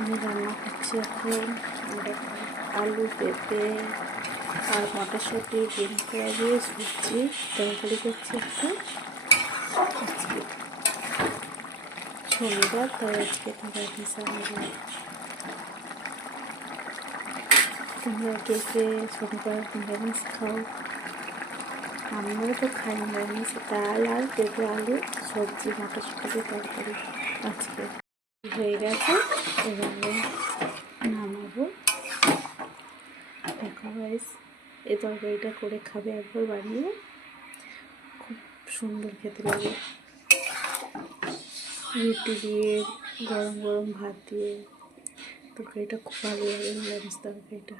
আমি রান্না করছি এখন আলু পেঁপে আর মটরশুঁটি ডিম কড়া দিয়ে সবজি তরকারি করছি একটা। আজকে শনিবার, তাই আজকে নিরামিষ আমাদের। তোমরা কে কে শনিবার নিরামিষ খাও? আমরাও তো খাই নিরামিষ। ডাল আর পেঁপে আলু সবজি মটরশুঁটি দিয়ে তরকারি আজকে হয়ে গেছে। এবারে নামাবো। দেখো গাইস, এই তরকারিটা করে খাবে একবার বানিয়ে, খুব সুন্দর খেতে লাগে। রুটি দিয়ে, গরম গরম ভাত দিয়ে তরকারিটা খুব ভালো লাগে, নিরামিষ তরকারিটা।